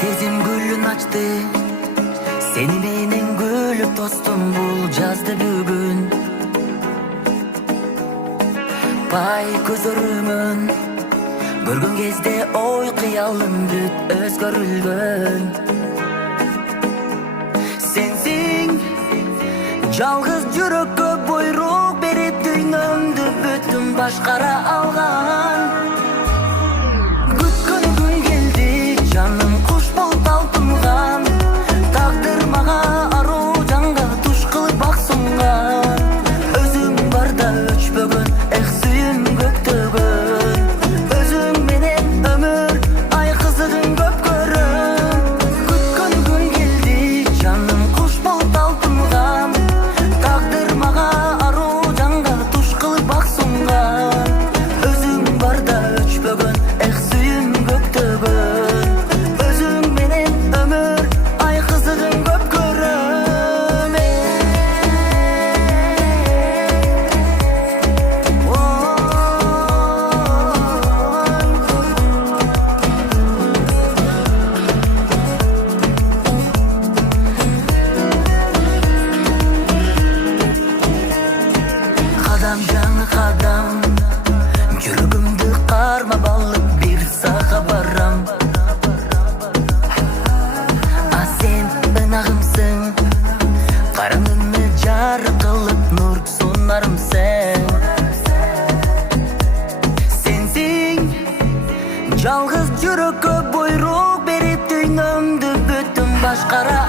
Сезим гүлүн ачты, сени менен күлүп тостум бул жазды бүгүн. Пай көзөрүмөн көргөн кезде ой кыялым бүт өзгөрүлгөн. Сенсиң жалгыз жүрөккө буйрук берип дүйнөмдү бүтүн башкара алган. Күткөн күн келди, жаным куш болуп талпынган. Тагдыр мага аруу жанга туш кылып бак сунган. Өзүң барда өчпөгөн, эх сүйүм көктөгөн. Өзүң менен өмүр ай кызыгын көп көрөм. Күткөн күн келди, жаным куш болуп талпынган. Тагдыр мага аруу жанга туш кылып бак сунган. Өзүң барда өчпөгөн, эх сүйүм көктөгөн. Өзүң менен өмүр ай кызыгын көп көрөм. Кадам жаңы кадам, жүрөгүмдү кармап алып бир сага барам. А сен ынагымсың, караңгыны жарык кылып нур сунарымсың. Сенсиң жалгыз жүрөккө буйрук берип дүйнөмдү бүтүн башкара